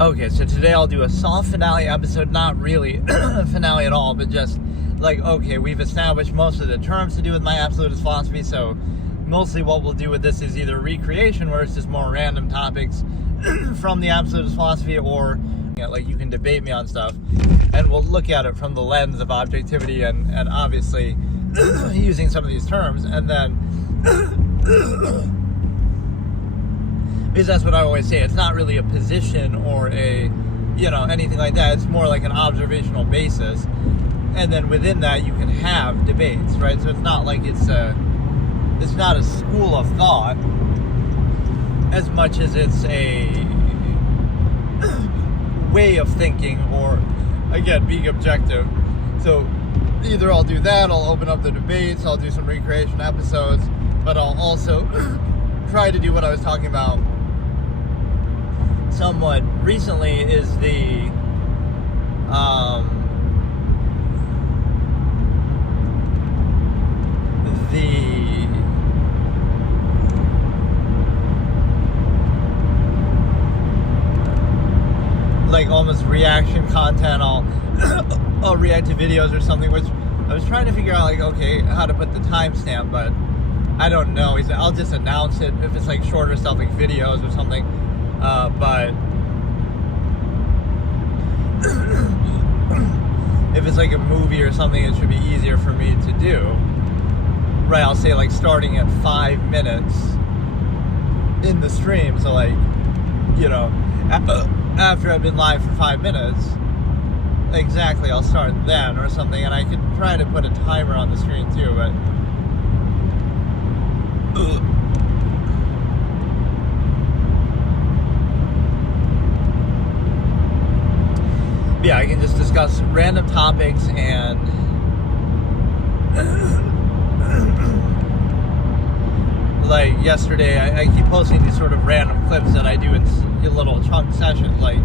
Okay, so today I'll do a soft finale episode, not really a finale at all, but just like, okay, we've established most of the terms to do with my absolutist philosophy, so mostly what we'll do with this is either recreation, where it's just more random topics from the absolutist philosophy, or like you can debate me on stuff, and we'll look at it from the lens of objectivity and obviously using some of these terms, and then because that's what I always say, it's not really a position or a, anything like that. It's more like an observational basis. And then within that, you can have debates, right? So it's not like it's not a school of thought as much as it's a way of thinking, or, again, being objective. So either I'll do that, I'll open up the debates, I'll do some recreation episodes, but I'll also try to do what I was talking about somewhat recently, is the like almost reaction content. I'll react to videos or something, which I was trying to figure out, like, okay, how to put the timestamp, but I don't know. I'll just announce it if it's like shorter stuff, like videos or something. But if it's like a movie or something, it should be easier for me to do. Right, I'll say like starting at 5 minutes in the stream. So like, after I've been live for 5 minutes, exactly, I'll start then or something. And I could try to put a timer on the screen too, but yeah, I can just discuss random topics, and like yesterday, I keep posting these sort of random clips that I do in little chunk sessions. Like,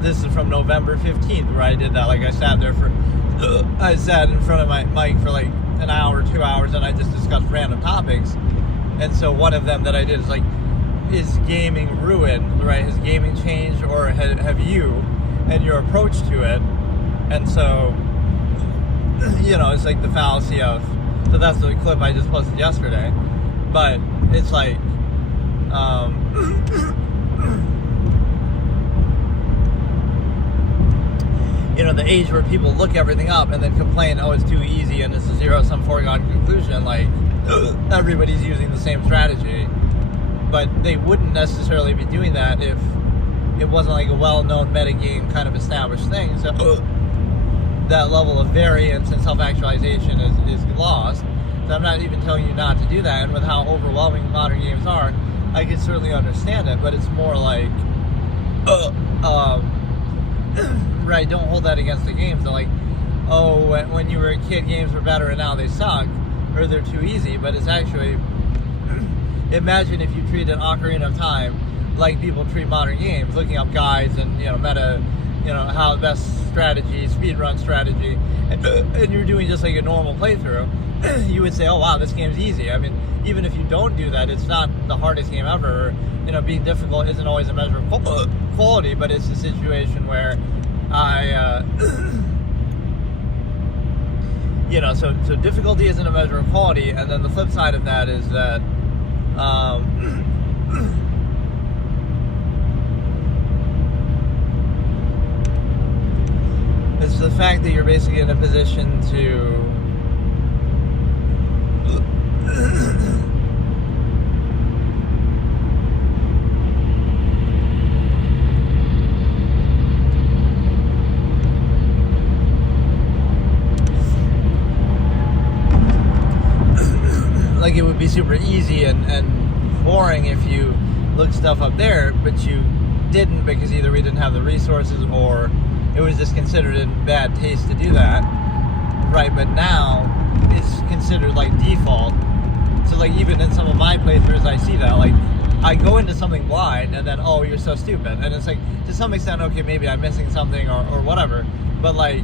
this is from November 15th, where I did that. Like, I sat in front of my mic for like an hour, 2 hours, and I just discussed random topics. And so one of them that I did is like, is gaming ruined, right? Has gaming changed, or have you and your approach to it? And so, it's like the fallacy of, so that's the clip I just posted yesterday. But it's like, the age where people look everything up and then complain, oh, it's too easy and it's a zero-sum foregone conclusion, like, everybody's using the same strategy. But they wouldn't necessarily be doing that if it wasn't like a well-known metagame kind of established thing. So that level of variance and self-actualization is lost. So I'm not even telling you not to do that. And with how overwhelming modern games are, I can certainly understand it. But it's more like, right, don't hold that against the games. They're like, oh, when you were a kid, games were better and now they suck, or they're too easy. But it's actually, imagine if you treated Ocarina of Time like people treat modern games, looking up guides and, meta, how the best strategy, speedrun strategy, and you're doing just like a normal playthrough, you would say, oh wow, this game's easy. I mean, even if you don't do that, it's not the hardest game ever. Being difficult isn't always a measure of quality, but it's a situation where so difficulty isn't a measure of quality, and then the flip side of that is that, it's the fact that you're basically in a position to like, it would be super easy and boring if you looked stuff up there, but you didn't, because either we didn't have the resources or it was just considered in bad taste to do that, right? But now it's considered like default. So like, even in some of my playthroughs, I see that, like, I go into something blind and then, oh, you're so stupid, and it's like, to some extent, okay, maybe I'm missing something or whatever, but like,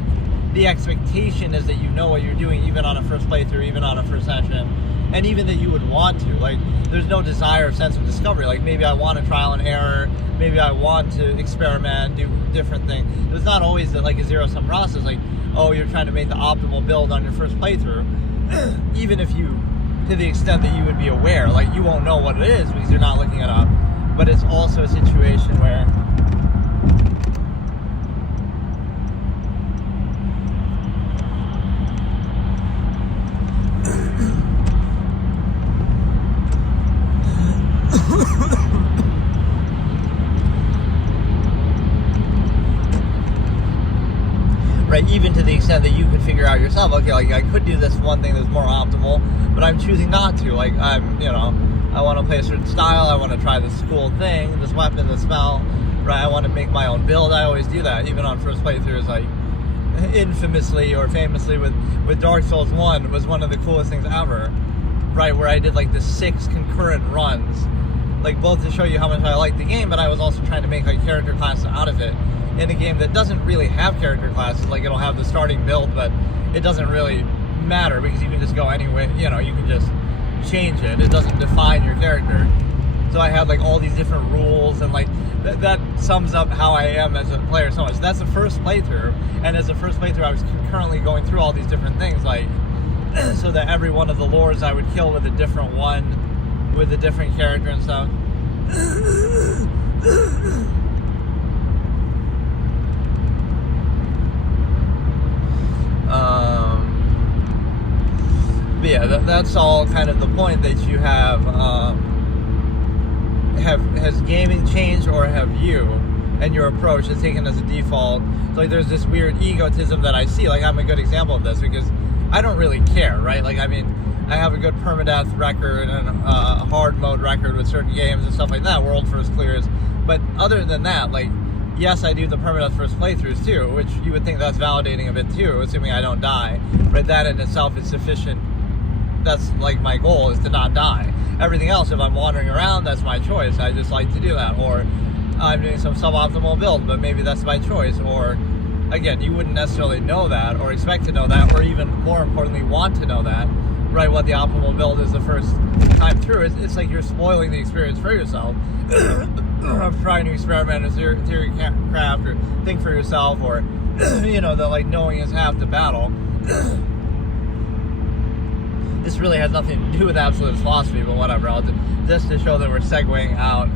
the expectation is that you know what you're doing, even on a first playthrough, even on a first session, and even that you would want to. Like, there's no desire or sense of discovery. Like, maybe I want to trial and error, maybe I want to experiment, do different things. It's not always like a zero-sum process, like, oh, you're trying to make the optimal build on your first playthrough. Even if you, to the extent that you would be aware, like, you won't know what it is because you're not looking it up. But it's also a situation where right, even to the extent that you could figure out yourself, okay, like, I could do this one thing that's more optimal, but I'm choosing not to. Like, I want to play a certain style, I want to try this cool thing, this weapon, this spell, right? I want to make my own build. I always do that, even on first playthroughs. Like, infamously or famously with Dark Souls 1 was one of the coolest things ever, right? Where I did like the 6 concurrent runs, like, both to show you how much I like the game, but I was also trying to make like character classes out of it in a game that doesn't really have character classes. Like, it'll have the starting build, but it doesn't really matter because you can just go anyway, you can just change it. It doesn't define your character. So I had like all these different rules, and like that sums up how I am as a player so much. That's the first playthrough, and as a first playthrough I was concurrently going through all these different things, like, so that every one of the lords I would kill with a different one, with a different character and stuff. But yeah, that's all kind of the point, that you have has gaming changed, or have you and your approach is taken as a default? So like, there's this weird egotism that I see. Like, I'm a good example of this because I don't really care, right? Like, I mean, I have a good permadeath record and a hard mode record with certain games and stuff like that, world first clears. But other than that, like, yes, I do the permadeath first playthroughs too, which you would think that's validating a bit too, assuming I don't die. But that in itself is sufficient. That's like my goal, is to not die. Everything else, if I'm wandering around, that's my choice. I just like to do that. Or I'm doing some suboptimal build, but maybe that's my choice. Or, again, you wouldn't necessarily know that, or expect to know that, or even more importantly, want to know that, right? What the optimal build is the first time through. It's like you're spoiling the experience for yourself. Of trying to experiment as theory craft, or think for yourself, or that like knowing is half the battle. This really has nothing to do with absolute philosophy, but whatever. Just to show that we're segueing out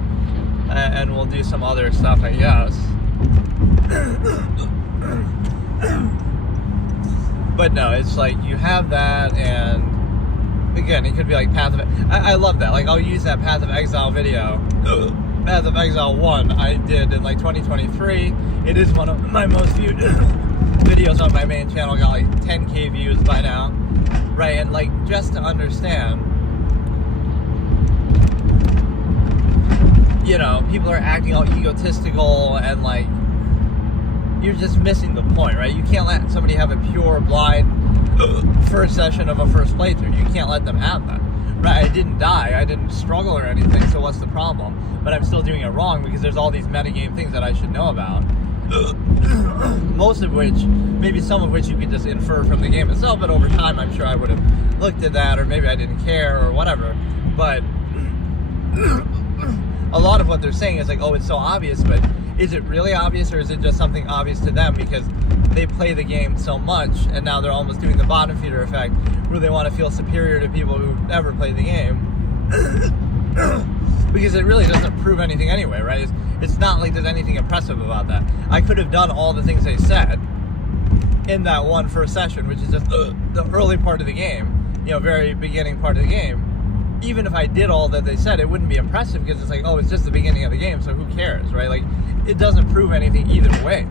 and we'll do some other stuff, I guess. But no, it's like you have that, and again, it could be like Path of... I love that. Like, I'll use that Path of Exile video. Path of Exile 1 I did in like 2023. It is one of my most viewed videos on my main channel. Got like 10k views by now, right? And like, just to understand, you know, people are acting all egotistical, and like, you're just missing the point, right? You can't let somebody have a pure, blind first session of a first playthrough. You can't let them have that, right? I didn't die, I didn't struggle or anything, so what's the problem? But I'm still doing it wrong because there's all these metagame things that I should know about. Most of which, maybe some of which you could just infer from the game itself, but over time I'm sure I would have looked at that, or maybe I didn't care or whatever. But a lot of what they're saying is like, oh, it's so obvious, but is it really obvious, or is it just something obvious to them because they play the game so much, and now they're almost doing the bottom feeder effect where they want to feel superior to people who never played the game? Because it really doesn't prove anything anyway, right? It's not like there's anything impressive about that. I could have done all the things they said in that one first session, which is just the early part of the game, you know, very beginning part of the game. Even if I did all that they said, it wouldn't be impressive because it's like, oh, it's just the beginning of the game, so who cares, right? Like, it doesn't prove anything either way.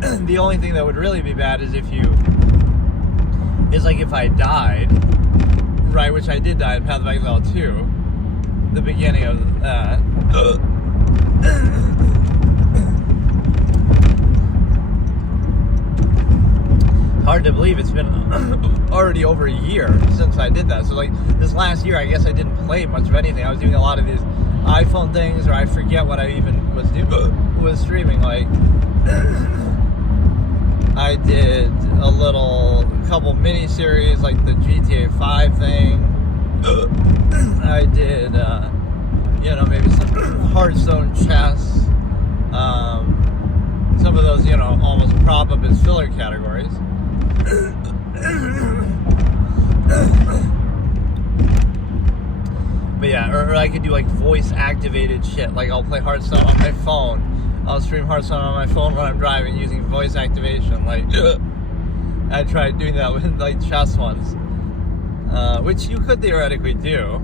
The only thing that would really be bad is like if I died, right, which I did die in Path of Exile 2, the beginning of that. Hard to believe it's been already over a year since I did that. So like this last year, I guess I didn't play much of anything. I was doing a lot of these iPhone things, or I forget what I even was doing, was streaming. Like, I did a couple mini-series, like the GTA 5 thing. I did, you know, maybe some Hearthstone chess. Some of those, you know, almost prop up as filler categories. But yeah, or I could do like voice activated shit. Like, I'll play Hearthstone on my phone. I'll stream Hearthstone on my phone when I'm driving using voice activation. Like, I tried doing that with like chess ones, which you could theoretically do.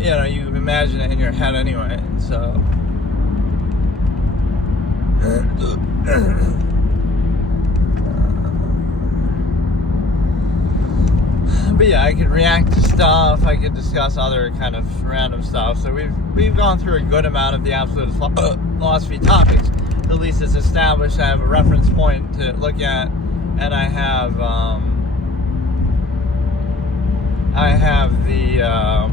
You know, you imagine it in your head anyway. So. But yeah, I could react to stuff, I could discuss other kind of random stuff. So we've gone through a good amount of the absolute philosophy topics. At least it's established. I have a reference point to look at, and I have the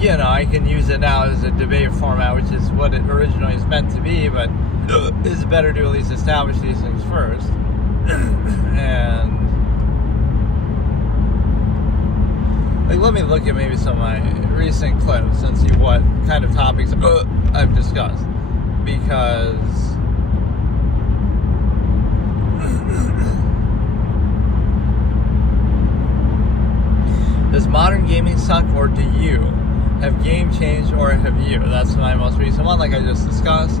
you know, I can use it now as a debate format, which is what it originally is meant to be, but it's better to at least establish these things first. And like, let me look at maybe some of my recent clips and see what kind of topics I've discussed, because does modern gaming suck, or do you? Have game changed, or have you? That's my most recent one, like I just discussed.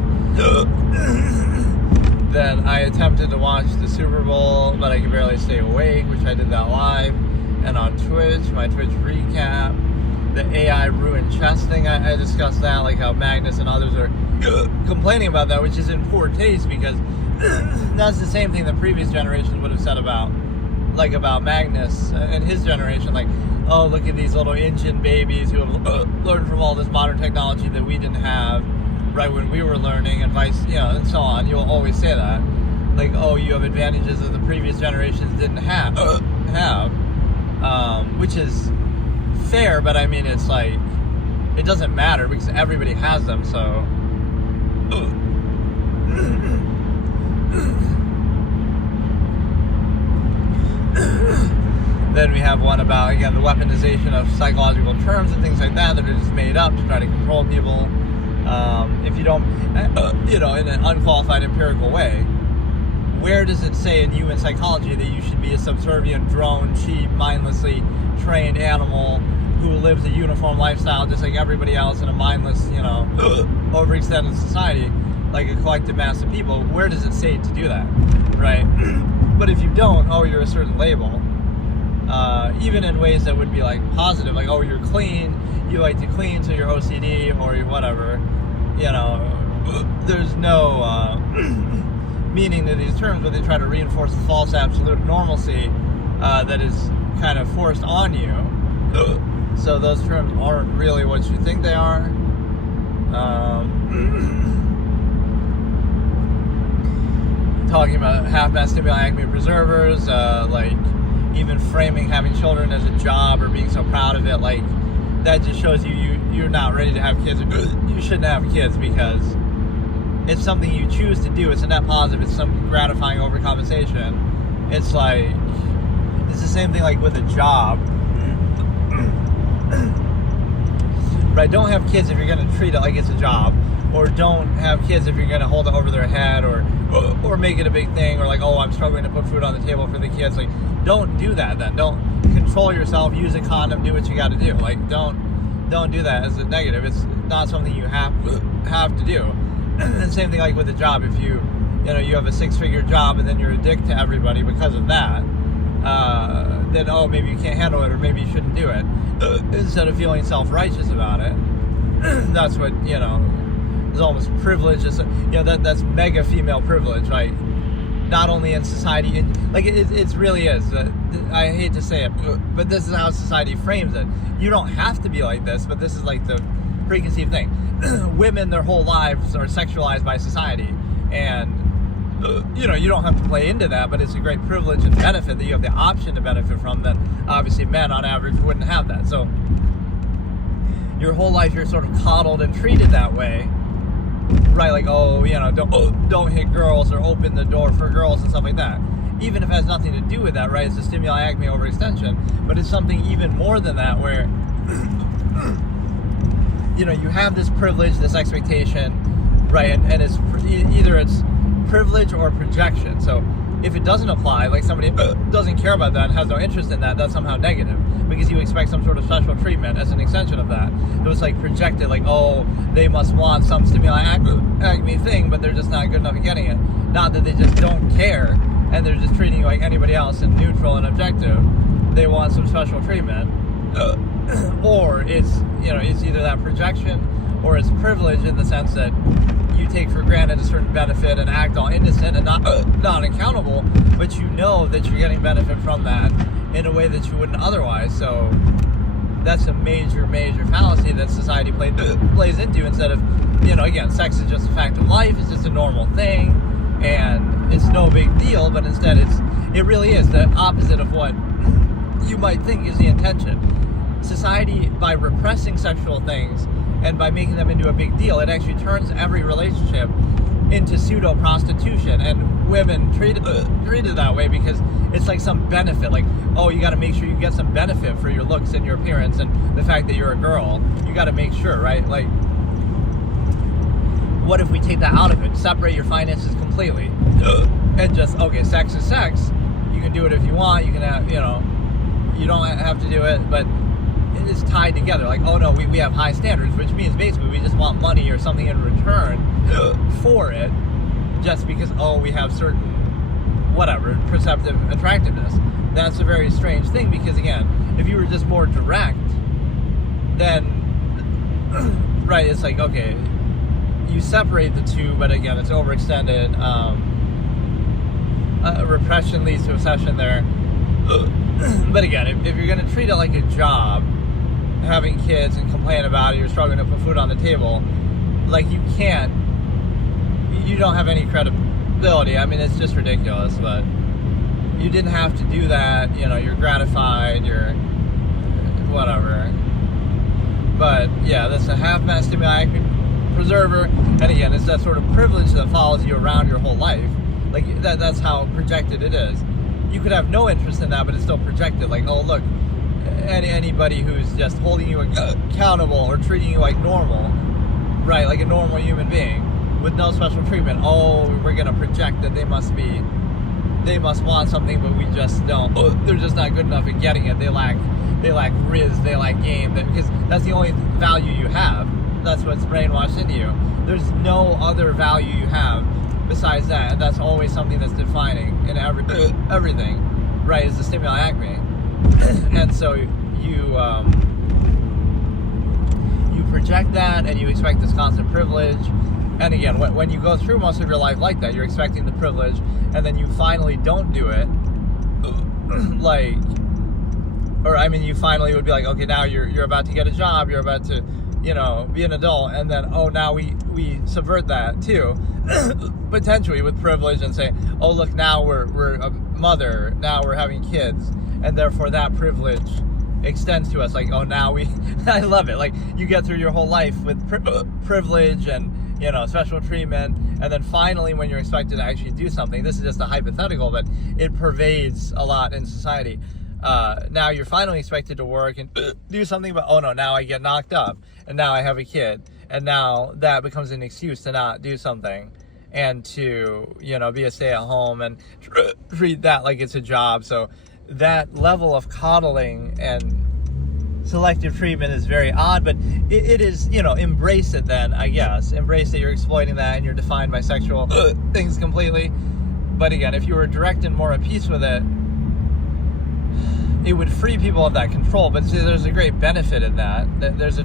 Then I attempted to watch the Super Bowl, but I could barely stay awake, which I did that live. And on Twitch, my Twitch recap, the AI ruined chess thing, I discussed that, like how Magnus and others are complaining about that, which is in poor taste, because that's the same thing the previous generations would have said about Magnus and his generation, like, oh, look at these little engine babies who have learned from all this modern technology that we didn't have right when we were learning, and vice, you know, and so on. You'll always say that, like, oh, you have advantages that the previous generations didn't have, which is fair, but I mean, it's like, it doesn't matter because everybody has them, so. Then we have one about, again, the weaponization of psychological terms and things like that are just made up to try to control people. If you don't, you know, in an unqualified empirical way, where does it say in human psychology that you should be a subservient, drone, cheap, mindlessly trained animal who lives a uniform lifestyle just like everybody else in a mindless, overextended society, like a collective mass of people? Where does it say to do that, right? But if you don't, you're a certain label. Even in ways that would be like positive, like, you're clean, you like to clean, so you're OCD or you're whatever, there's no meaning to these terms, but they try to reinforce the false absolute normalcy that is kind of forced on you. So those terms aren't really what you think they are. Talking about half-mass stimuli preservers, like even framing having children as a job or being so proud of it, like that just shows you're not ready to have kids. You shouldn't have kids because it's something you choose to do. It's a net positive. It's some gratifying overcompensation. It's like, it's the same thing like with a job. Right? Don't have kids if you're going to treat it like it's a job. Or don't have kids if you're going to hold it over their head or make it a big thing, or like, I'm struggling to put food on the table for the kids. Like, don't do that then. Don't control yourself, use a condom, do what you got to do. Like, don't do that as a negative. It's not something you have to do. And same thing like with a job. If you have a 6-figure job and then you're a dick to everybody because of that, then maybe you can't handle it, or maybe you shouldn't do it. Instead of feeling self-righteous about it, that's what is almost privilege. That's mega female privilege. Like, not only in society, it really is. I hate to say it, but this is how society frames it. You don't have to be like this, but this is like the preconceived thing. Women, their whole lives are sexualized by society, and you don't have to play into that, but it's a great privilege and benefit that you have the option to benefit from that obviously men on average wouldn't have that. So your whole life you're sort of coddled and treated that way, right? Like, don't hit girls or open the door for girls and stuff like that. Even if it has nothing to do with that, right? It's a stimuli acme overextension, but it's something even more than that, where you have this privilege, this expectation, right? And it's either it's privilege or projection. So if it doesn't apply, like somebody doesn't care about that and has no interest in that, that's somehow negative, because you expect some sort of special treatment as an extension of that. It was like projected, like, they must want some stimuli acme thing, but they're just not good enough at getting it. Not that they just don't care and they're just treating you like anybody else and neutral and objective. They want some special treatment. Or it's either that projection or it's privilege, in the sense that you take for granted a certain benefit and act all innocent and not accountable, but you know that you're getting benefit from that in a way that you wouldn't otherwise. So that's a major fallacy that society plays into, instead of, again, sex is just a fact of life, it's just a normal thing, and it's no big deal, but instead it really is the opposite of what you might think is the intention. Society, by repressing sexual things and by making them into a big deal, it actually turns every relationship into pseudo-prostitution, and women treated that way because it's like some benefit, like, you got to make sure you get some benefit for your looks and your appearance and the fact that you're a girl. You got to make sure, right? Like, what if we take that out of it, separate your finances completely, and just, sex is sex. You can do it if you want. You can have, you don't have to do it, but it's tied together. Like, we have high standards, which means basically we just want money or something in return for it, just because we have certain perceptive attractiveness. That's a very strange thing, because again, if you were just more direct, then right, it's like, you separate the two, but again, it's overextended. Repression leads to obsession there. But again, if you're going to treat it like a job, having kids and complain about it, you're struggling to put food on the table, like, you don't have any credibility. I mean, it's just ridiculous, but you didn't have to do that. You're gratified, you're whatever. But yeah, that's a half-mass stimuli preserver, and again, it's that sort of privilege that follows you around your whole life. Like, that's how projected it is. You could have no interest in that, but it's still projected. Like, look, anybody who's just holding you accountable or treating you like normal, right, like a normal human being with no special treatment, we're going to project that they must be they must want something, but we just don't. They're just not good enough at getting it. They lack riz, they lack game, because that's the only value you have. That's what's brainwashed into you. There's no other value you have besides that, and that's always something that's defining in everything, right? Is the stimuli acme. And so you project that, and you expect this constant privilege. And again, when you go through most of your life like that, you're expecting the privilege, and then you finally don't do it. You finally would be like, okay, now you're about to get a job, you're about to, be an adult, and then, now we subvert that too, potentially with privilege, and say, oh, look, now we're a mother, now we're having kids, and therefore that privilege extends to us. Like, oh, now I love it. Like, you get through your whole life with privilege and, special treatment, and then finally when you're expected to actually do something, this is just a hypothetical, but it pervades a lot in society. Now you're finally expected to work and do something, but oh no, now I get knocked up, and now I have a kid, and now that becomes an excuse to not do something, and to, be a stay-at-home and treat that like it's a job. So that level of coddling and selective treatment is very odd, but it is, embrace it then, I guess. Embrace that you're exploiting that and you're defined by sexual things completely. But again, if you were direct and more at peace with it, it would free people of that control. But see, there's a great benefit in that. There's a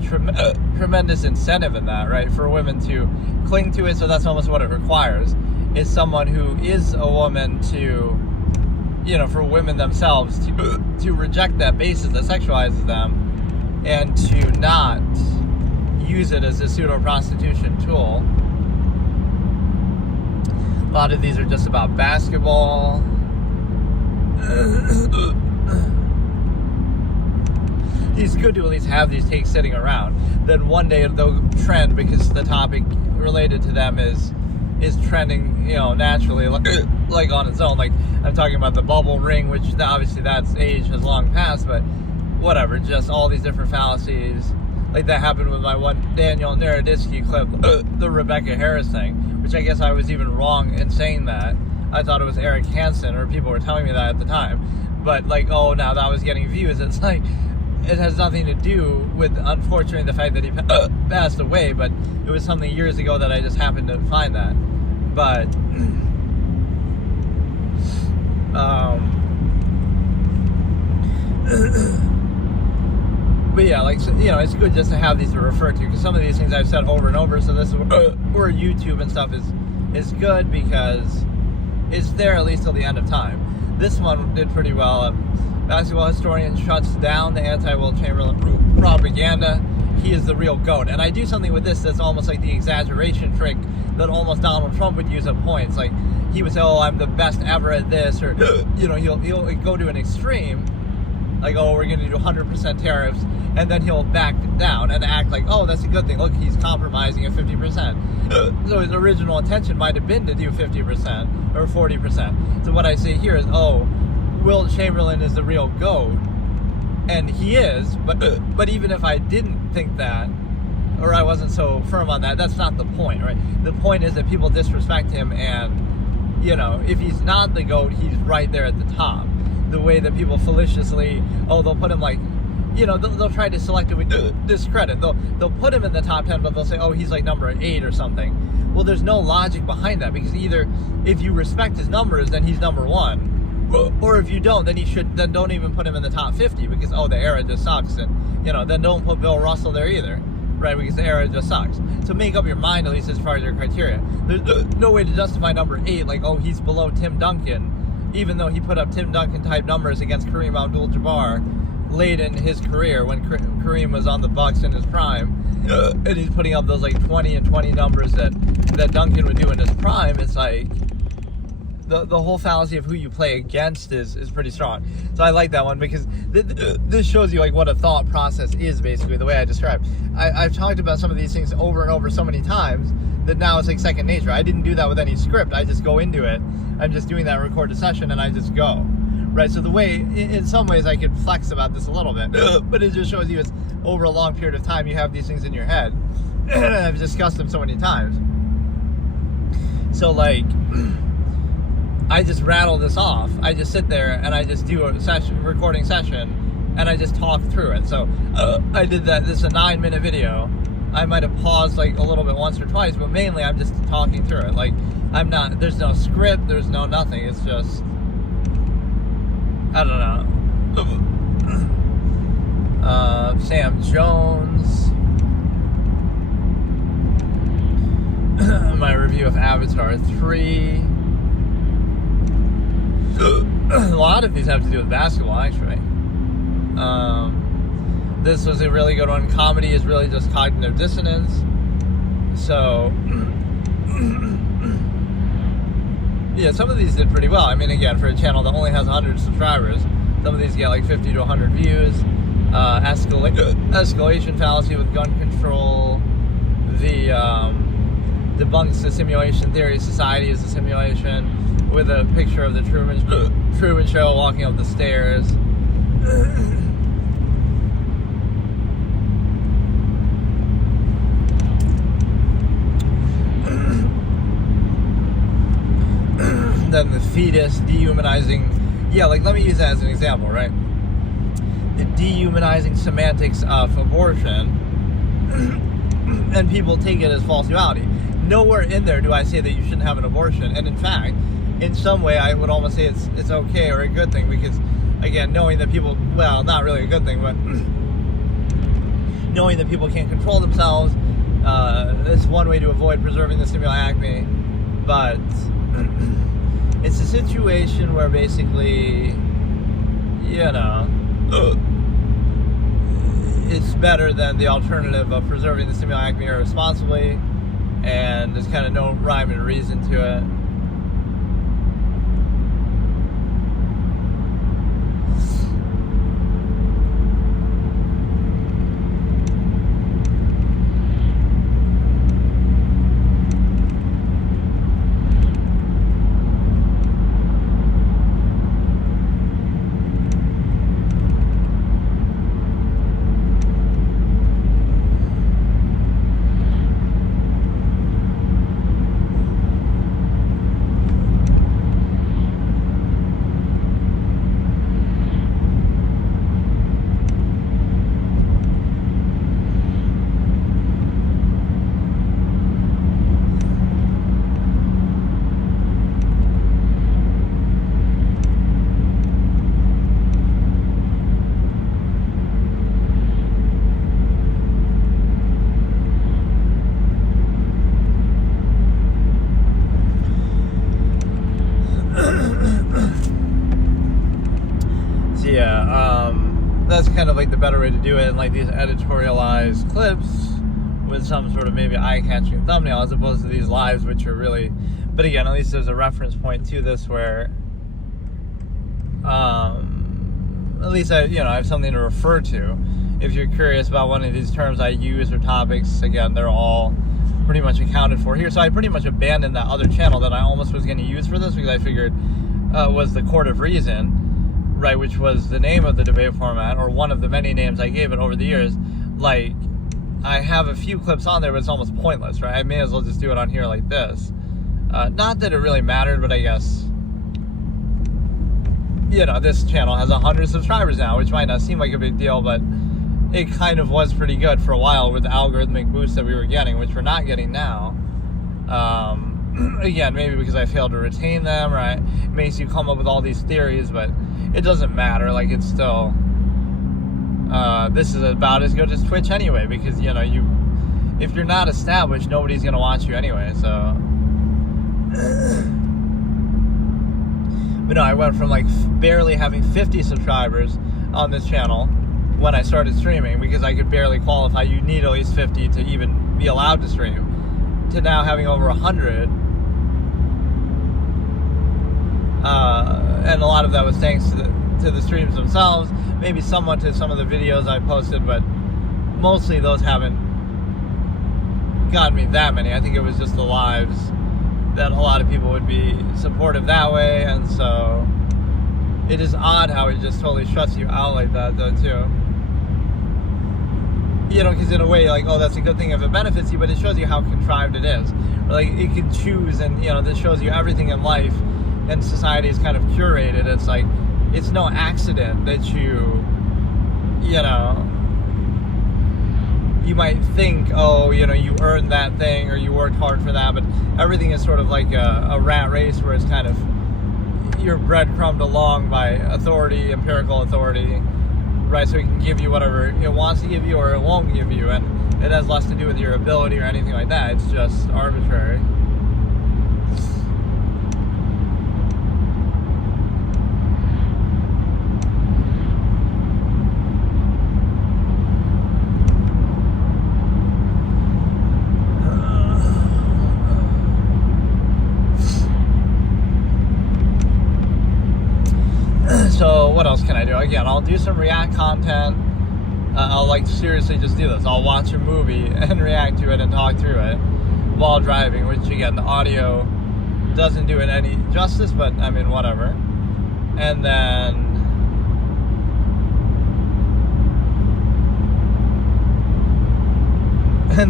tremendous incentive in that, right? For women to cling to it, so that's almost what it requires, is someone who is a woman to, for women themselves to reject that basis that sexualizes them, and to not use it as a pseudo-prostitution tool. A lot of these are just about basketball. It's good to at least have these takes sitting around. Then one day they'll trend, because the topic related to them is trending, naturally, like on its own. Like, I'm talking about the bubble ring, which obviously that's age has long passed, but whatever, just all these different fallacies. Like that happened with my one Daniel Naroditsky clip, the Rebecca Harris thing, which I guess I was even wrong in saying that. I thought it was Eric Hansen, or people were telling me that at the time. But now that was getting views. It's like, it has nothing to do with, unfortunately, the fact that he passed away, but it was something years ago that I just happened to find that. But but yeah, it's good just to have these to refer to, because some of these things I've said over and over. So this is where YouTube and stuff is good, because it's there at least till the end of time. This one did pretty well. Basketball historian shuts down the anti-Will Chamberlain propaganda. He is the real GOAT. And I do something with this that's almost like the exaggeration trick that almost Donald Trump would use at points. Like, he would say, oh, I'm the best ever at this, or, he'll go to an extreme, like, oh, we're going to do 100% tariffs, and then he'll back down and act like, oh, that's a good thing. Look, he's compromising at 50%. So his original intention might have been to do 50% or 40%. So what I say here is, oh, Will Chamberlain is the real GOAT, and he is, but even if I didn't think that, or I wasn't so firm on that, that's not the point, right? The point is that people disrespect him, and, if he's not the GOAT, he's right there at the top. The way that people felicitously, they'll put him they'll try to selectively discredit. They'll put him in the top 10, but they'll say, oh, he's like number 8 or something. Well, there's no logic behind that, because either if you respect his numbers, then he's number 1. Or if you don't, then don't even put him in the top 50, because, the era just sucks. And, then don't put Bill Russell there either, right? Because the era just sucks. So make up your mind, at least as far as your criteria. There's no way to justify number 8, like, oh, he's below Tim Duncan, even though he put up Tim Duncan type numbers against Kareem Abdul-Jabbar late in his career, when Kareem was on the Bucks in his prime. And he's putting up those 20 and 20 numbers that Duncan would do in his prime. It's like, the whole fallacy of who you play against is pretty strong. So I like that one, because this shows you what a thought process is, basically, the way I described. I've talked about some of these things over and over so many times that now it's like second nature. I didn't do that with any script. I just go into it. I'm just doing that recorded session, and I just go. Right? So the way, in some ways, I could flex about this a little bit, but it just shows you it's over a long period of time you have these things in your head. And I've discussed them so many times. So I just rattle this off. I just sit there and I just do a recording session, and I just talk through it. So I did that. This is a 9-minute video. I might have paused like a little bit once or twice, but mainly I'm just talking through it. Like, there's no script, there's no nothing. It's just, I don't know. Sam Jones. My review of Avatar 3. A lot of these have to do with basketball, actually. This was a really good one. Comedy is really just cognitive dissonance. So, yeah, some of these did pretty well. I mean, again, for a channel that only has 100 subscribers, some of these get like 50 to 100 views. Escalation fallacy with gun control. The debunks the simulation theory. Society is a simulation, with a picture of the Truman Show walking up the stairs. Then the fetus dehumanizing. Yeah, like, let me use that as an example, right? The dehumanizing semantics of abortion, and people take it as false duality. Nowhere in there do I say that you shouldn't have an abortion, and in fact, in some way, I would almost say it's okay or a good thing, because, again, knowing that people, well, not really a good thing, but knowing that people can't control themselves, it's one way to avoid preserving the stimuli acme, but it's a situation where basically, you know, it's better than the alternative of preserving the stimuli acme irresponsibly, and there's kind of no rhyme and reason to it. That's kind of like the better way to do it, and like these editorialized clips with some sort of maybe eye-catching thumbnail, as opposed to these lives, which are really, but again, at least there's a reference point to this where at least I have something to refer to. If you're curious about one of these terms I use or topics, again, they're all pretty much accounted for here. So I pretty much abandoned that other channel that I almost was going to use for this, because I figured was the Court of Reason, right, which was the name of the debate format, or one of the many names I gave it over the years. Like, I have a few clips on there, but it's almost pointless, right? I may as well just do it on here like this. Not that it really mattered, but I guess, this channel has 100 subscribers now, which might not seem like a big deal, but it kind of was pretty good for a while with the algorithmic boosts that we were getting, which we're not getting now. Again, maybe because I failed to retain them, right? It makes you come up with all these theories, but it doesn't matter. Like, it's still, this is about as good as Twitch anyway, because, if you're not established, nobody's going to watch you anyway, so. But no, I went from like barely having 50 subscribers on this channel when I started streaming, because I could barely qualify. You need at least 50 to even be allowed to stream, to now having over 100. And a lot of that was thanks to the streams themselves, maybe somewhat to some of the videos I posted, but mostly those haven't gotten me that many. I think it was just the lives that a lot of people would be supportive that way, and so it is odd how it just totally shuts you out like that, though, too. Because in a way, like, oh, that's a good thing if it benefits you, but it shows you how contrived it is. Like, it can choose, and, this shows you everything in life and society is kind of curated. It's like, it's no accident that you might think, oh, you earned that thing or you worked hard for that, but everything is sort of like a rat race where it's kind of, you're breadcrumbed along by authority, empirical authority, right? So it can give you whatever it wants to give you or it won't give you, and it has less to do with your ability or anything like that. It's just arbitrary. So what else can I do? Again, I'll do some React content. I'll seriously just do this. I'll watch a movie and react to it and talk through it while driving, which again, the audio doesn't do it any justice, but I mean, whatever. And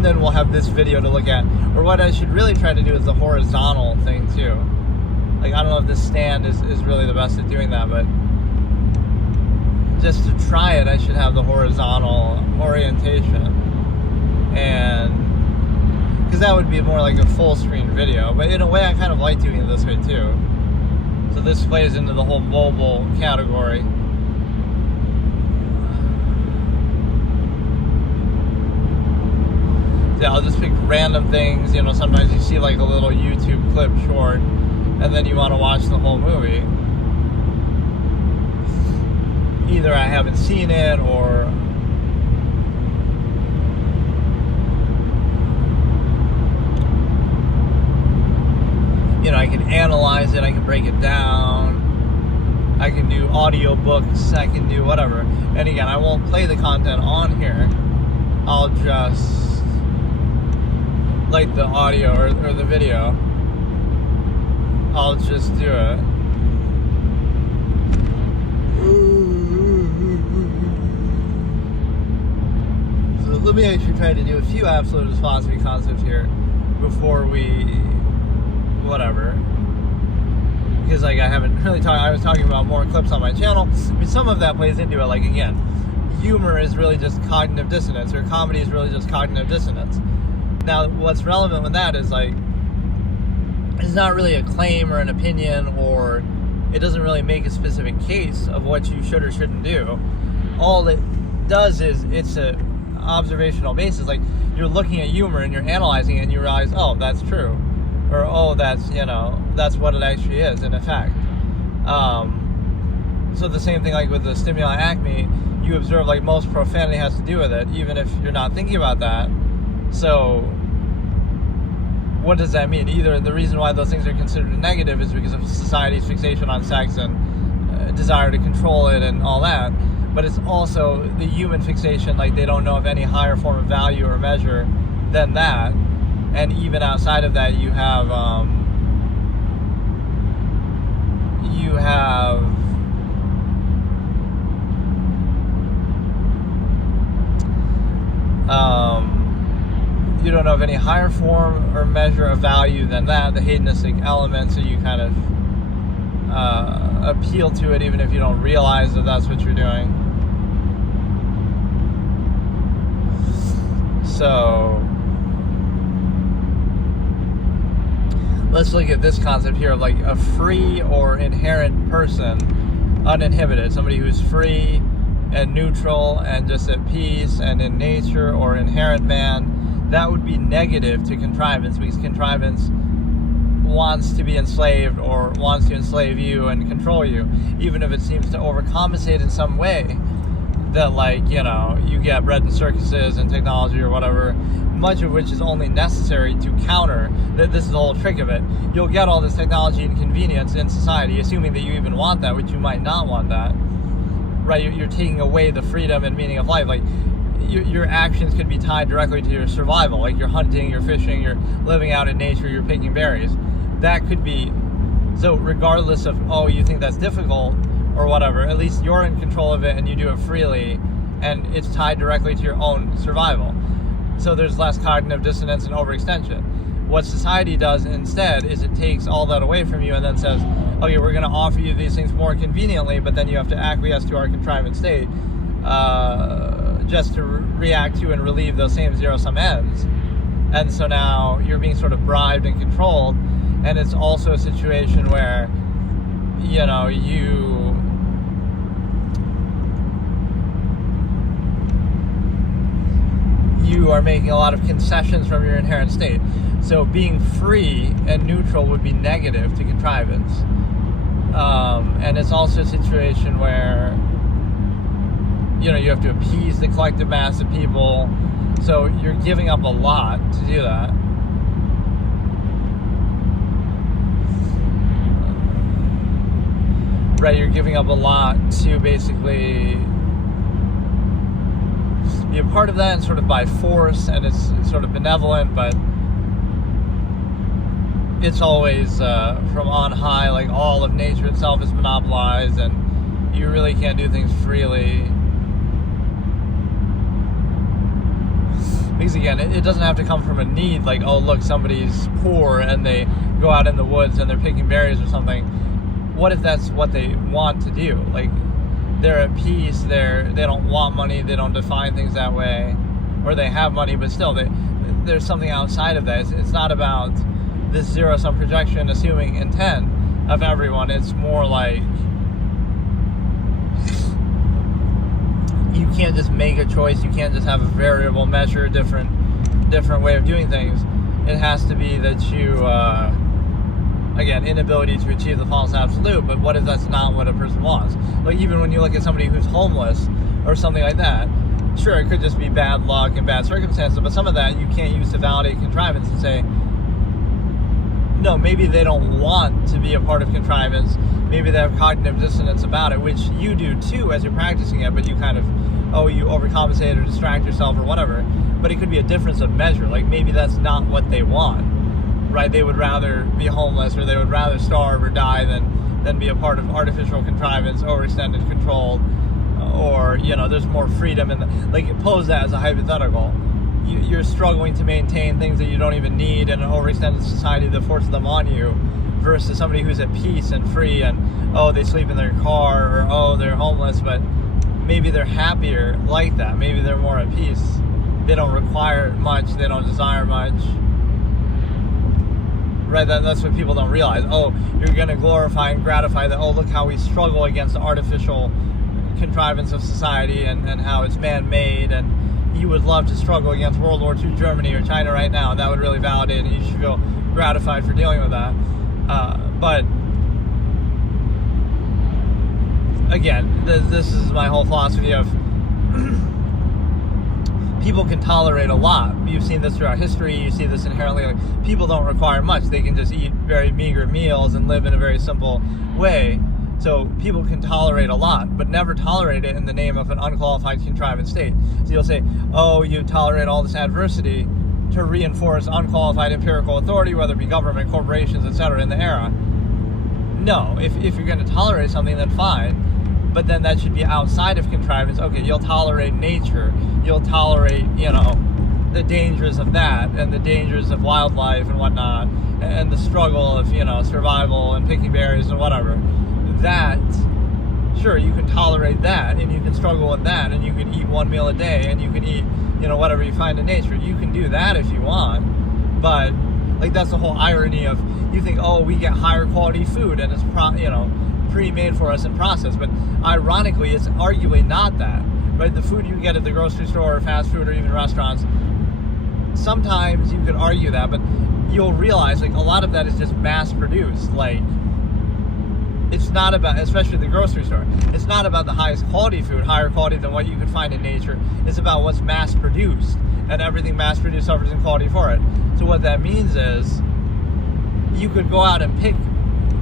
then we'll have this video to look at. Or what I should really try to do is the horizontal thing too. I don't know if this stand is really the best at doing that, but just to try it, I should have the horizontal orientation, and because that would be more like a full screen video. But in a way, I kind of like doing it this way too. So this plays into the whole mobile category. Yeah, I'll just pick random things. Sometimes you see like a little YouTube clip short, and then you want to watch the whole movie. Either I haven't seen it, or I can analyze it, I can break it down, I can do audiobooks, I can do whatever. And again, I won't play the content on here. I'll just like the audio or the video. I'll just do it. So let me actually try to do a few absolutist philosophy concepts here before we whatever. Because I haven't really I was talking about more clips on my channel. But some of that plays into it. Again, humor is really just cognitive dissonance, or comedy is really just cognitive dissonance. Now, what's relevant with that is it's not really a claim or an opinion, or it doesn't really make a specific case of what you should or shouldn't do. All it does is it's a observational basis. You're looking at humor and you're analyzing it and you realize, oh, that's true, or oh, that's that's what it actually is in effect. So the same thing with the stimuli acme, you observe most profanity has to do with it, even if you're not thinking about that. So what does that mean? Either the reason why those things are considered negative is because of society's fixation on sex and desire to control it and all that, but it's also the human fixation, they don't know of any higher form of value or measure than that. And even outside of that, you have you don't know of any higher form or measure of value than that, the hedonistic element, so you kind of appeal to it even if you don't realize that that's what you're doing. So let's look at this concept here of a free or inherent person, uninhibited, somebody who's free and neutral and just at peace and in nature, or inherent man. That would be negative to contrivance, because contrivance wants to be enslaved or wants to enslave you and control you, even if it seems to overcompensate in some way. That you get bred in circuses and technology or whatever, much of which is only necessary to counter that. This is the whole trick of it. You'll get all this technology and convenience in society, assuming that you even want that, which you might not want that, right? You're taking away the freedom and meaning of life. Your actions could be tied directly to your survival. You're hunting, you're fishing, you're living out in nature, you're picking berries. That could be, so regardless of, oh, you think that's difficult or whatever, at least you're in control of it and you do it freely, and it's tied directly to your own survival. So there's less cognitive dissonance and overextension. What society does instead is it takes all that away from you and then says, okay, we're going to offer you these things more conveniently, but then you have to acquiesce to our contrivance state just to react to and relieve those same zero-sum ends. And so now you're being sort of bribed and controlled, and it's also a situation where, you know, you are making a lot of concessions from your inherent state. So being free and neutral would be negative to contrivance. And it's also a situation where, you know, you have to appease the collective mass of people. So you're giving up a lot to do that. Right, you're giving up a lot to basically be a part of that, and sort of by force, and it's sort of benevolent, but it's always from on high, like all of nature itself is monopolized, and you really can't do things freely. Because again, it doesn't have to come from a need, like, oh look, somebody's poor and they go out in the woods and they're picking berries or something. What if that's what they want to do? Like, they're at peace, they don't want money, they don't define things that way, or they have money, but still there's something outside of that. It's not about this zero-sum projection assuming intent of everyone. It's more like you can't just make a choice, you can't just have a variable measure, different way of doing things. It has to be that you again, inability to achieve the false absolute. But what if that's not what a person wants? Like, even when you look at somebody who's homeless or something like that, sure, it could just be bad luck and bad circumstances, but some of that you can't use to validate contrivance and say, no, maybe they don't want to be a part of contrivance, maybe they have cognitive dissonance about it, which you do too as you're practicing it, but you kind of, you overcompensate or distract yourself or whatever. But it could be a difference of measure. Like, maybe that's not what they want, right? They would rather be homeless, or they would rather starve or die than be a part of artificial contrivance, overextended, controlled, or, you know, there's more freedom in the, like, pose that as a hypothetical. You're struggling to maintain things that you don't even need in an overextended society that forces them on you, versus somebody who's at peace and free, and they sleep in their car, or they're homeless, but maybe they're happier like that. Maybe they're more at peace. They don't require much, they don't desire much. Right, that's what people don't realize. You're going to glorify and gratify that, look how we struggle against the artificial contrivance of society and how it's man-made, and you would love to struggle against World War II Germany or China right now, and that would really validate it. You should feel gratified for dealing with that. But again, this is my whole philosophy of people can tolerate a lot. You've seen this throughout history. You see this inherently. Like, people don't require much. They can just eat very meager meals and live in a very simple way. So people can tolerate a lot, but never tolerate it in the name of an unqualified contrivance state. So you'll say, you tolerate all this adversity to reinforce unqualified empirical authority, whether it be government, corporations, etc. in the era. No, if you're going to tolerate something, then fine. But then that should be outside of contrivance. Okay, you'll tolerate nature. You'll tolerate, the dangers of that, and the dangers of wildlife and whatnot, and the struggle of, survival and picking berries and whatever. That, sure, you can tolerate that, and you can struggle with that, and you can eat one meal a day, and you can eat, whatever you find in nature. You can do that if you want, but, like, that's the whole irony of, you think, we get higher quality food, and it's, pre-made for us and processed, but ironically, it's arguably not that, right? The food you get at the grocery store, or fast food, or even restaurants, sometimes you could argue that, but you'll realize, like, a lot of that is just mass-produced. Like, it's not about, especially the grocery store, it's not about the highest quality food, higher quality than what you could find in nature. It's about what's mass-produced, and everything mass-produced suffers in quality for it. So what that means is, you could go out and pick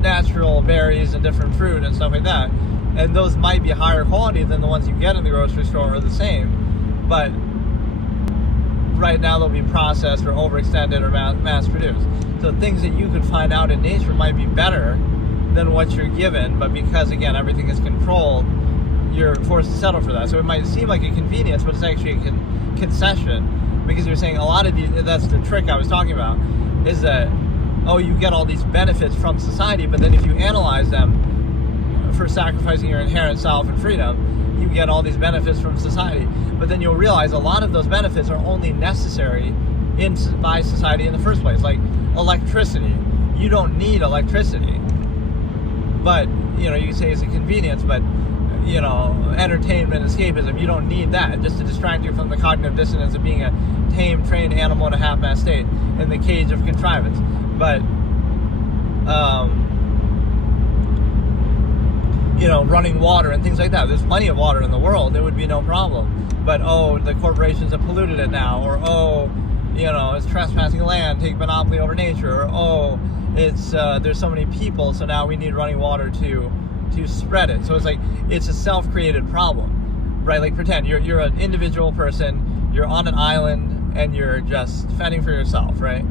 natural berries and different fruit and stuff like that, and those might be higher quality than the ones you get in the grocery store, or the same, but right now they'll be processed or overextended or mass produced. So things that you could find out in nature might be better than what you're given, but because, again, everything is controlled, you're forced to settle for that. So it might seem like a convenience, but it's actually a concession, because you're saying a lot of these, that's the trick I was talking about, is that oh, you get all these benefits from society, but then if you analyze them for sacrificing your inherent self and freedom, you get all these benefits from society. But then you'll realize a lot of those benefits are only necessary by society in the first place. Like electricity. You don't need electricity. But, you can say it's a convenience, but, entertainment, escapism, you don't need that. Just to distract you from the cognitive dissonance of being a tame, trained animal in a half-mast state in the cage of contrivance. But, running water and things like that. There's plenty of water in the world. It would be no problem. But, the corporations have polluted it now. Or, it's trespassing land, take monopoly over nature. Or, it's there's so many people, so now we need running water to spread it. So it's a self-created problem, right? Like pretend you're an individual person, you're on an island, and you're just fending for yourself, right?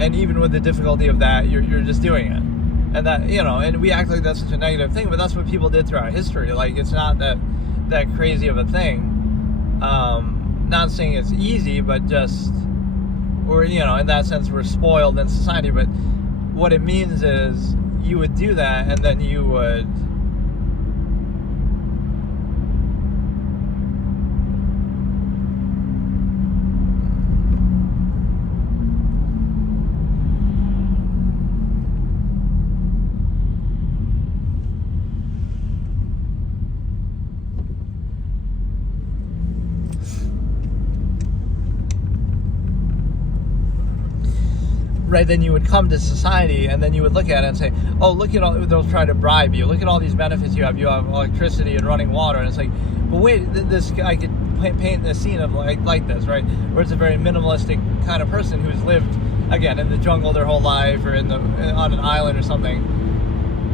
And even with the difficulty of that, you're just doing it. And that, and we act like that's such a negative thing, but that's what people did throughout history. Like, it's not that crazy of a thing. Not saying it's easy, but just, or, in that sense, we're spoiled in society. But what it means is you would do that, and then you would right, then you would come to society, and then you would look at it and say, oh, look at all, they'll try to bribe you. Look at all these benefits you have. You have electricity and running water. And it's like, but wait, I could paint the scene of like this, right? Where it's a very minimalistic kind of person who's lived, again, in the jungle their whole life, or on an island or something.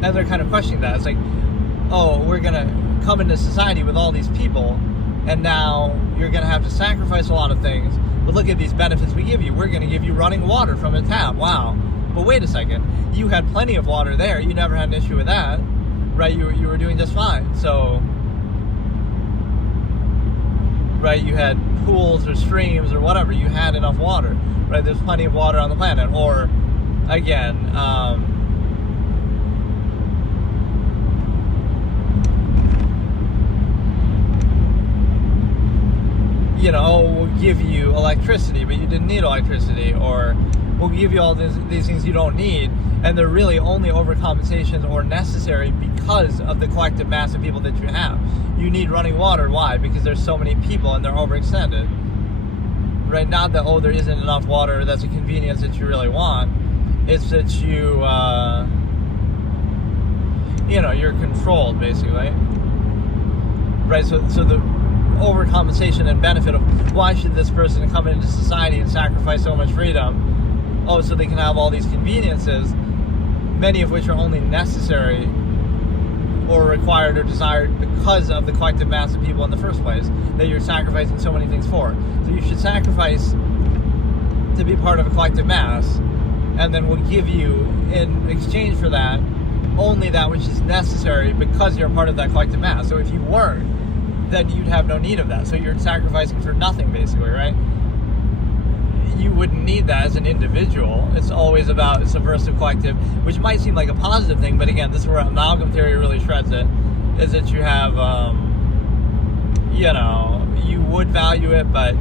And they're kind of questioning that. It's like, oh, we're going to come into society with all these people, and now you're going to have to sacrifice a lot of things. But look at these benefits we give you. We're going to give you running water from a tap. Wow. But wait a second. You had plenty of water there. You never had an issue with that, right? You were doing just fine. So, right, you had pools or streams or whatever. You had enough water, right? There's plenty of water on the planet. Or, again, we'll give you electricity, but you didn't need electricity, or we'll give you all these things you don't need, and they're really only overcompensations or necessary because of the collective mass of people that you have. You need running water. Why? Because there's so many people and they're overextended. Right? Not that, there isn't enough water, that's a convenience that you really want. It's that you're controlled, basically. Right? So the overcompensation and benefit of why should this person come into society and sacrifice so much freedom? So they can have all these conveniences, many of which are only necessary or required or desired because of the collective mass of people in the first place that you're sacrificing so many things for. So you should sacrifice to be part of a collective mass, and then we'll give you, in exchange for that, only that which is necessary because you're part of that collective mass. So if you weren't, then you'd have no need of that. So you're sacrificing for nothing, basically, right? You wouldn't need that as an individual. It's always about a subversive collective, which might seem like a positive thing, but again, this is where amalgam theory really shreds it, is that you have, you would value it, but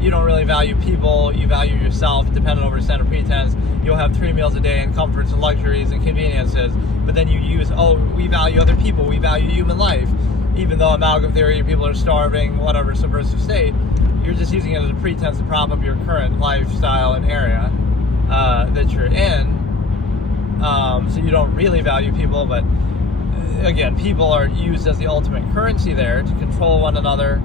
you don't really value people. You value yourself, dependent over center pretense. You'll have 3 meals a day and comforts and luxuries and conveniences, but then you use, we value other people, we value human life. Even though amalgam theory, people are starving, whatever, subversive state, you're just using it as a pretense to prop up your current lifestyle and area that you're in. So you don't really value people, but again, people are used as the ultimate currency there to control one another.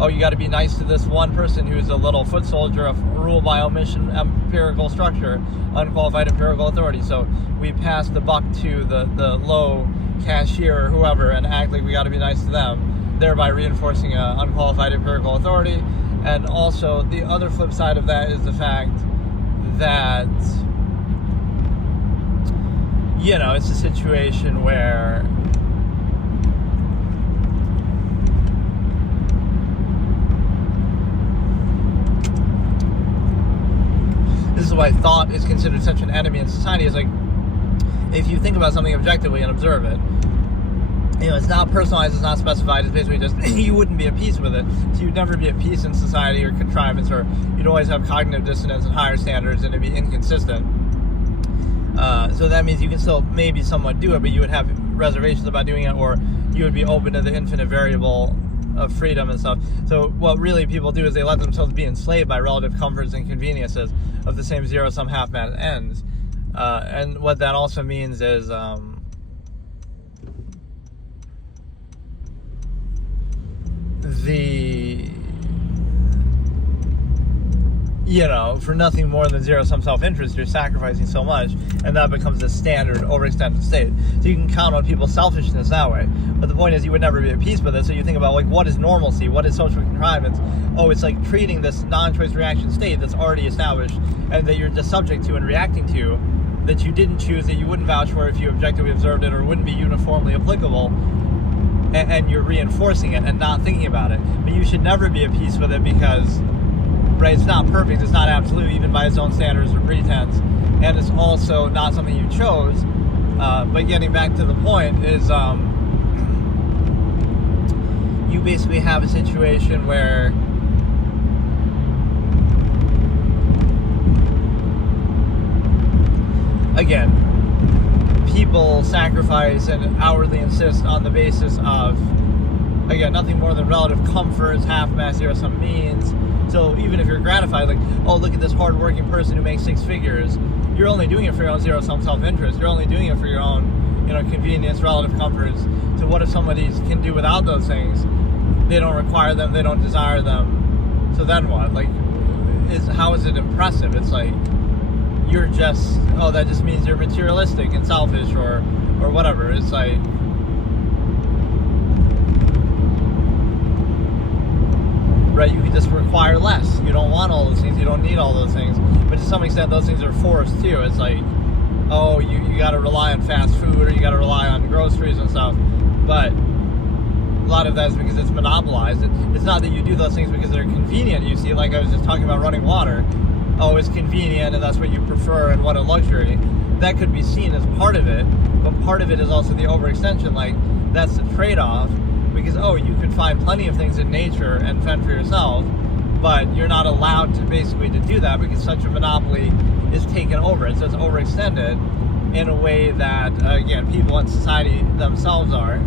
You got to be nice to this one person who's a little foot soldier of rule by omission empirical structure, unqualified empirical authority. So we pass the buck to the low cashier or whoever and act like we got to be nice to them, thereby reinforcing unqualified empirical authority. And also the other flip side of that is the fact that it's a situation where is why thought is considered such an enemy in society. Is like, if you think about something objectively and observe it, it's not personalized, it's not specified, it's basically just, you wouldn't be at peace with it. So you'd never be at peace in society or contrivance, or you'd always have cognitive dissonance and higher standards, and it'd be inconsistent. So that means you can still maybe somewhat do it, but you would have reservations about doing it, or you would be open to the infinite variable of freedom and stuff. So what really people do is they let themselves be enslaved by relative comforts and conveniences of the same zero-sum half-math ends. And what that also means is for nothing more than zero-sum self-interest, you're sacrificing so much, and that becomes the standard overextended state. So you can count on people's selfishness that way. But the point is, you would never be at peace with it. So you think about, like, what is normalcy? What is social contrivance? Oh, it's like treating this non-choice reaction state that's already established and that you're just subject to and reacting to, that you didn't choose, that you wouldn't vouch for if you objectively observed it, or wouldn't be uniformly applicable, and you're reinforcing it and not thinking about it. But you should never be at peace with it because, right, it's not perfect, it's not absolute, even by its own standards or pretense, and it's also not something you chose. But getting back to the point is, you basically have a situation where again, people sacrifice and outwardly insist on the basis of, again, nothing more than relative comforts, half-mass, zero-sum means. So even if you're gratified, like, oh, look at this hard-working person who makes 6 figures, you're only doing it for your own zero-sum self-interest. You're only doing it for your own, convenience, relative comforts. So what if somebody can do without those things? They don't require them, they don't desire them. So then what? Like, how is it impressive? It's like, you're just, that just means you're materialistic and selfish or whatever. It's like, right, you can just require less. You don't want all those things, you don't need all those things. But to some extent, those things are forced too. It's like, you got to rely on fast food, or you got to rely on groceries and stuff. But a lot of that is because it's monopolized. It's not that you do those things because they're convenient. You see, like I was just talking about running water. Oh, it's convenient and that's what you prefer and what a luxury. That could be seen as part of it, but part of it is also the overextension. Like, that's the trade-off, because, you could find plenty of things in nature and fend for yourself, but you're not allowed to basically to do that because such a monopoly is taken over it. So it's overextended in a way that, again, people in society themselves are.